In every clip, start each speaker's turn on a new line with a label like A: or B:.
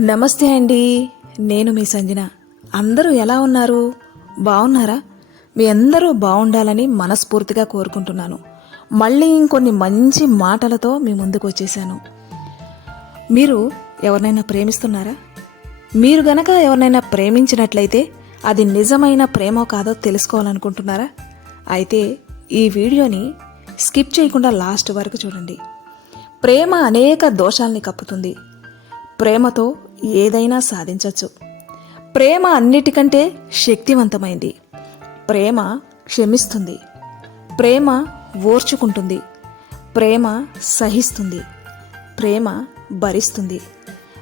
A: నమస్తే అండి. నేను మీ సంజన. అందరూ ఎలా ఉన్నారు? బాగున్నారా మీ అందరూ బాగుండాలని మనస్ఫూర్తిగా కోరుకుంటున్నాను. మళ్ళీ ఇంకొన్ని మంచి మాటలతో మీ ముందుకు వచ్చేసాను. మీరు ఎవరినైనా ప్రేమిస్తున్నారా? మీరు గనక ఎవరినైనా ప్రేమించినట్లయితే అది నిజమైన ప్రేమో కాదో తెలుసుకోవాలనుకుంటున్నారా? అయితే ఈ వీడియోని స్కిప్ చేయకుండా లాస్ట్ వరకు చూడండి. ప్రేమ అనేక దోషాల్ని కప్పుతుంది. ప్రేమతో ఏదైనా సాధించవచ్చు ప్రేమ అన్నిటికంటే శక్తివంతమైంది. ప్రేమ క్షమిస్తుంది. ప్రేమ ఓర్చుకుంటుంది. ప్రేమ సహిస్తుంది. ప్రేమ భరిస్తుంది.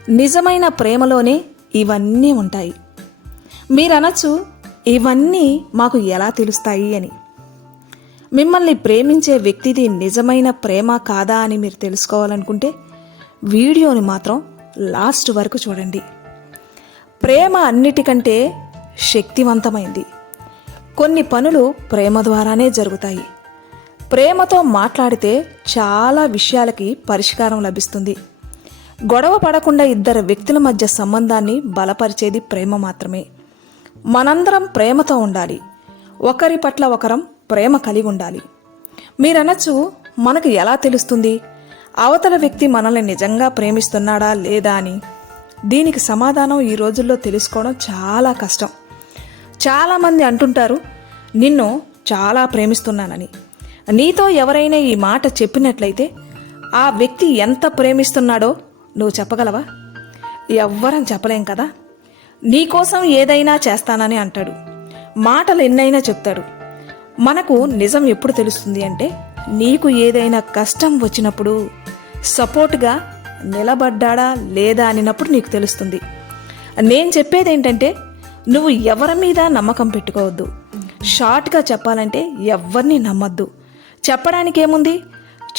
A: నిజమైన ప్రేమలోనే ఇవన్నీ ఉంటాయి. మీరనొచ్చు ఇవన్నీ మాకు ఎలా తెలుస్తాయి అని. మిమ్మల్ని ప్రేమించే వ్యక్తిది నిజమైన ప్రేమ కాదా అని మీరు తెలుసుకోవాలనుకుంటే వీడియోని మాత్రం లాస్ట్ వరకు చూడండి. ప్రేమ అన్నిటికంటే శక్తివంతమైంది. కొన్ని పనులు ప్రేమ ద్వారానే జరుగుతాయి. ప్రేమతో మాట్లాడితే చాలా విషయాలకి పరిష్కారం లభిస్తుంది. గొడవ పడకుండా ఇద్దరు వ్యక్తుల మధ్య సంబంధాన్ని బలపరిచేది ప్రేమ మాత్రమే. మనందరం ప్రేమతో ఉండాలి. ఒకరి పట్ల ఒకరం ప్రేమ కలిగి ఉండాలి. మీరనొచ్చు మనకు ఎలా తెలుస్తుంది? అవతల వ్యక్తి మనల్ని నిజంగా ప్రేమిస్తున్నాడా లేదా అని దీనికి సమాధానం ఈ రోజుల్లో తెలుసుకోవడం చాలా కష్టం. చాలామంది అంటుంటారు నిన్ను చాలా ప్రేమిస్తున్నానని. నీతో ఎవరైనా ఈ మాట చెప్పినట్లయితే ఆ వ్యక్తి ఎంత ప్రేమిస్తున్నాడో నువ్వు చెప్పగలవా? ఎవ్వరం చెప్పలేం కదా. నీకోసం ఏదైనా చేస్తానని అంటాడు. మాటలు ఎన్నైనా చెప్తాడు. మనకు నిజం ఎప్పుడు తెలుస్తుంది అంటే నీకు ఏదైనా కష్టం వచ్చినప్పుడు సపోర్ట్గా నిలబడ్డాడా లేదా అనినప్పుడు నీకు తెలుస్తుంది. నేను చెప్పేది ఏంటంటే నువ్వు ఎవరి మీద నమ్మకం పెట్టుకోవద్దు. షార్ట్గా చెప్పాలంటే ఎవరిని నమ్మద్దు. చెప్పడానికి ఏముంది?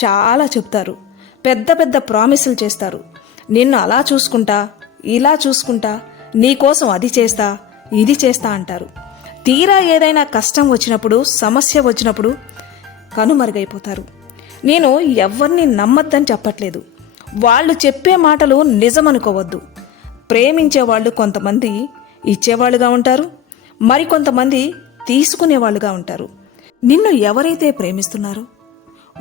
A: చాలా చెప్తారు. పెద్ద పెద్ద ప్రామిసులు చేస్తారు. నిన్ను అలా చూసుకుంటా ఇలా చూసుకుంటా నీకోసం అది చేస్తా ఇది చేస్తా అంటారు. తీరా ఏదైనా కష్టం వచ్చినప్పుడు సమస్య వచ్చినప్పుడు కనుమరుగైపోతారు. నేను ఎవరిని నమ్మద్దని చెప్పట్లేదు. వాళ్ళు చెప్పే మాటలు నిజమనుకోవద్దు. ప్రేమించే వాళ్ళు కొంతమంది ఇచ్చేవాళ్ళుగా ఉంటారు. మరికొంతమంది తీసుకునేవాళ్ళుగా ఉంటారు. నిన్ను ఎవరైతే ప్రేమిస్తున్నారో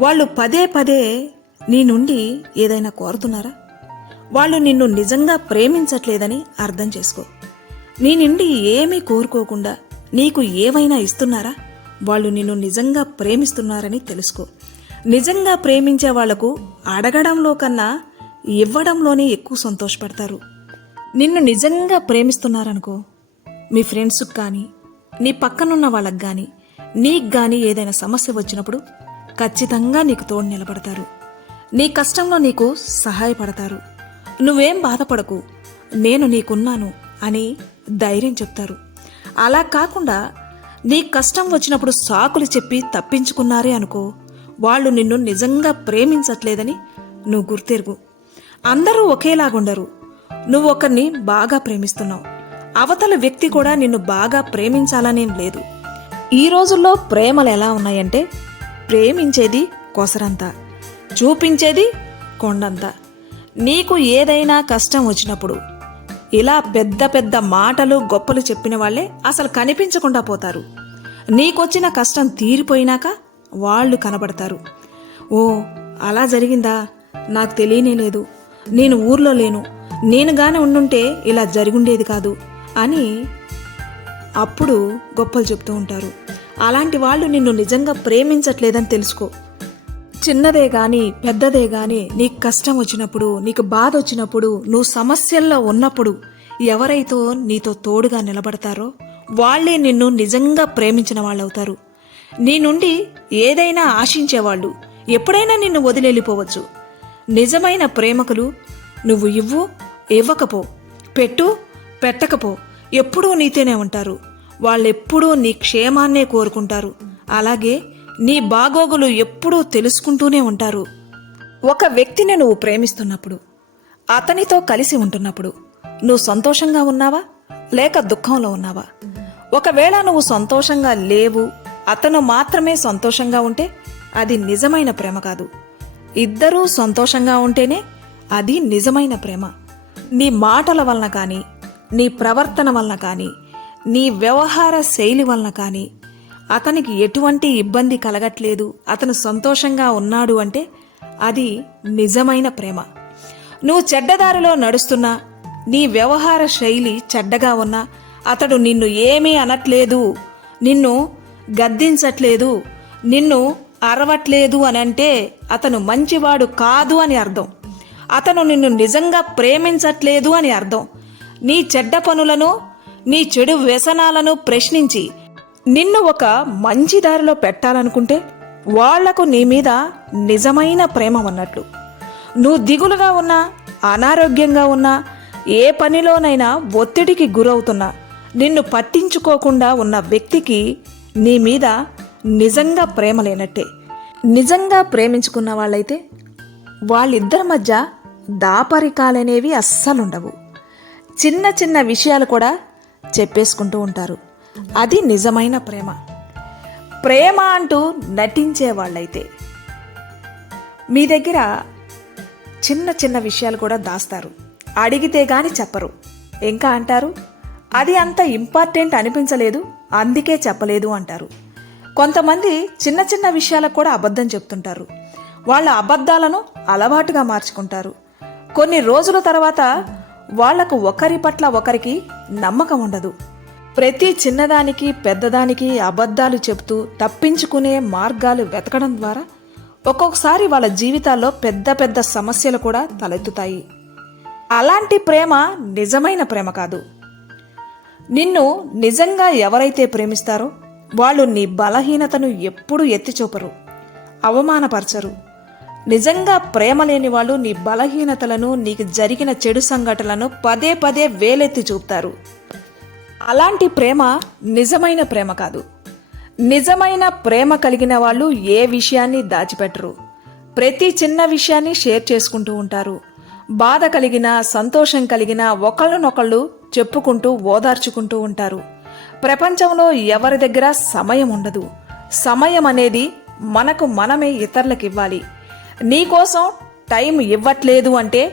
A: వాళ్ళు పదే పదే నీ నుండి ఏదైనా కోరుతున్నారా? వాళ్ళు నిన్ను నిజంగా ప్రేమించట్లేదని అర్థం చేసుకో. నీ నుండి ఏమీ కోరుకోకుండా నీకు ఏవైనా ఇస్తున్నారా? వాళ్ళు నిన్ను నిజంగా ప్రేమిస్తున్నారని తెలుసుకో. నిజంగా ప్రేమించే వాళ్ళకు అడగడంలో కన్నా ఇవ్వడంలోనే ఎక్కువ సంతోషపడతారు. నిన్ను నిజంగా ప్రేమిస్తున్నారనుకో మీ ఫ్రెండ్స్కి కానీ నీ పక్కనున్న వాళ్ళకి కానీ నీకు కానీ ఏదైనా సమస్య వచ్చినప్పుడు ఖచ్చితంగా నీకు తోడు నిలబడతారు. నీ కష్టంలో నీకు సహాయపడతారు. నువ్వేం బాధపడకు నేను నీకున్నాను అని ధైర్యం చెప్తారు. అలా కాకుండా నీ కష్టం వచ్చినప్పుడు సాకులు చెప్పి తప్పించుకున్నారే అనుకో వాళ్ళు నిన్ను నిజంగా ప్రేమించట్లేదని నువ్వు గుర్తెరుగు. అందరూ ఒకేలాగుండరు. నువ్వు ఒకరిని బాగా ప్రేమిస్తున్నావు. అవతల వ్యక్తి కూడా నిన్ను బాగా ప్రేమించాలనేం లేదు. ఈ రోజుల్లో ప్రేమలు ఎలా ఉన్నాయంటే ప్రేమించేది కొసరంత చూపించేది కొండంతా. నీకు ఏదైనా కష్టం వచ్చినప్పుడు ఇలా పెద్ద పెద్ద మాటలు గొప్పలు చెప్పిన వాళ్ళే అసలు కనిపించకుండా పోతారు. నీకొచ్చిన కష్టం తీరిపోయినాక వాళ్ళు కనబడతారు. ఓ అలా జరిగిందా? నాకు తెలియనే లేదు. నేను ఊర్లో లేను. నేను గానే ఉండుంటే ఇలా జరిగుండేది కాదు అని అప్పుడు గొప్పలు చెప్తూ ఉంటారు. అలాంటి వాళ్ళు నిన్ను నిజంగా ప్రేమించట్లేదని తెలుసుకో. చిన్నదే కానీ పెద్దదే కానీ నీకు కష్టం వచ్చినప్పుడు నీకు బాధ వచ్చినప్పుడు నువ్వు సమస్యల్లో ఉన్నప్పుడు ఎవరైతే నీతో తోడుగా నిలబడతారో వాళ్ళే నిన్ను నిజంగా ప్రేమించిన వాళ్ళవుతారు. నీ నుండి ఏదైనా ఆశించేవాళ్ళు ఎప్పుడైనా నిన్ను వదిలేళ్ళిపోవచ్చు నిజమైన ప్రేమకులు నువ్వు ఇవ్వు ఇవ్వకపో పెట్టు పెట్టకపో ఎప్పుడూ నీతోనే ఉంటారు. వాళ్ళెప్పుడూ నీ క్షేమాన్నే కోరుకుంటారు. అలాగే నీ బాగోగులు ఎప్పుడూ తెలుసుకుంటూనే ఉంటారు. ఒక వ్యక్తిని నువ్వు ప్రేమిస్తున్నప్పుడు అతనితో కలిసి ఉంటున్నప్పుడు నువ్వు సంతోషంగా ఉన్నావా? లేక దుఃఖంలో ఉన్నావా? ఒకవేళ నువ్వు సంతోషంగా లేవు అతను మాత్రమే సంతోషంగా ఉంటే అది నిజమైన ప్రేమ కాదు. ఇద్దరూ సంతోషంగా ఉంటేనే అది నిజమైన ప్రేమ. నీ మాటల వలన కానీ నీ ప్రవర్తన వలన కానీ నీ వ్యవహార శైలి వలన కానీ అతనికి ఎటువంటి ఇబ్బంది కలగట్లేదు అతను సంతోషంగా ఉన్నాడు అంటే అది నిజమైన ప్రేమ. నువ్వు చెడ్డదారిలో నడుస్తున్నా నీ వ్యవహార శైలి చెడ్డగా ఉన్నా అతడు నిన్ను ఏమీ అనట్లేదు నిన్ను గద్దించట్లేదు నిన్ను అరవట్లేదు అని అంటే అతను మంచివాడు కాదు అని అర్థం. అతను నిన్ను నిజంగా ప్రేమించట్లేదు అని అర్థం. నీ చెడ్డ పనులను నీ చెడు వ్యసనాలను ప్రశ్నించి నిన్ను ఒక మంచి దారిలో పెట్టాలనుకుంటే వాళ్ళకు నీ మీద నిజమైన ప్రేమ ఉన్నట్లు. నువ్వు దిగులుగా ఉన్నా అనారోగ్యంగా ఉన్నా ఏ పనిలోనైనా ఒత్తిడికి గురవుతున్నా నిన్ను పట్టించుకోకుండా ఉన్న వ్యక్తికి నీ మీద నిజంగా ప్రేమ లేనట్టే. నిజంగా ప్రేమించుకున్న వాళ్ళైతే వాళ్ళిద్దరి మధ్య దాపరికాలనేవి అస్సలుండవు. చిన్న చిన్న విషయాలు కూడా చెప్పేసుకుంటూ ఉంటారు. అది నిజమైన ప్రేమ. ప్రేమ అంటూ నటించే వాళ్ళైతే మీ దగ్గర చిన్న చిన్న విషయాలు కూడా దాస్తారు. అడిగితే గాని చెప్పరు. ఇంకా అంటారు? అది అంత ఇంపార్టెంట్ అనిపించలేదు అందుకే చెప్పలేదు అంటారు. కొంతమంది చిన్న చిన్న విషయాలకు కూడా అబద్ధం చెప్తుంటారు. వాళ్ళ అబద్ధాలను అలవాటుగా మార్చుకుంటారు. కొన్ని రోజుల తర్వాత వాళ్ళకు ఒకరి పట్ల ఒకరికి నమ్మకం ఉండదు. ప్రతి చిన్నదానికి పెద్దదానికి అబద్ధాలు చెప్తూ తప్పించుకునే మార్గాలు వెతకడం ద్వారా ఒక్కొక్కసారి వాళ్ళ జీవితాల్లో పెద్ద పెద్ద సమస్యలు కూడా తలెత్తుతాయి. అలాంటి ప్రేమ నిజమైన ప్రేమ కాదు. నిన్ను నిజంగా ఎవరైతే ప్రేమిస్తారో వాళ్ళు నీ బలహీనతను ఎప్పుడూ ఎత్తిచూపరు అవమానపరచరు. నిజంగా ప్రేమ లేని వాళ్ళు నీ బలహీనతలను నీకు జరిగిన చెడు సంఘటనలను పదే పదే వేలెత్తి చూపుతారు. అలాంటి ప్రేమ నిజమైన ప్రేమ కాదు. నిజమైన ప్రేమ కలిగిన వాళ్ళు ఏ విషయాన్ని దాచిపెట్టరు. ప్రతి చిన్న విషయాన్ని షేర్ చేసుకుంటూ ఉంటారు. బాధ కలిగిన సంతోషం కలిగిన ఒకళ్ళనొకళ్ళు చెప్పుకుంటూ ఓదార్చుకుంటూ ఉంటారు. ప్రపంచంలో ఎవరి దగ్గర సమయం ఉండదు. సమయం అనేది మనకు మనమే ఇతరులకు ఇవ్వాలి నీకోసం టైం ఇవ్వట్లేదు అంటే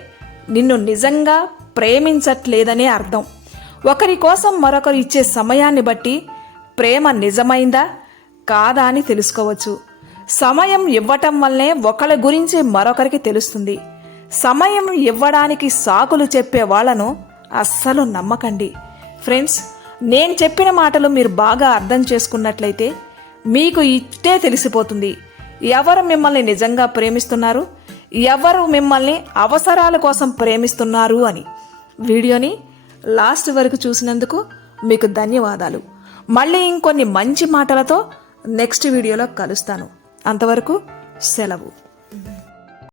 A: నిన్ను నిజంగా ప్రేమించట్లేదనే అర్థం. ఒకరి కోసం మరొకరు ఇచ్చే సమయాన్ని బట్టి ప్రేమ నిజమైందా? కాదా అని తెలుసుకోవచ్చు. సమయం ఇవ్వటం వల్లనే ఒకరి గురించి మరొకరికి తెలుస్తుంది. సమయం ఇవ్వడానికి సాకులు చెప్పే వాళ్ళను అస్సలు నమ్మకండి. ఫ్రెండ్స్ నేను చెప్పిన మాటలు మీరు బాగా అర్థం చేసుకున్నట్లయితే మీకు ఇట్టే తెలిసిపోతుంది. ఎవరు మిమ్మల్ని నిజంగా ప్రేమిస్తున్నారు? ఎవరు మిమ్మల్ని అవసరాల కోసం ప్రేమిస్తున్నారు అని. వీడియోని లాస్ట్ వరకు చూసినందుకు మీకు ధన్యవాదాలు. మళ్ళీ ఇంకొన్ని మంచి మాటలతో నెక్స్ట్ వీడియోలో కలుస్తాను. అంతవరకు సెలవు.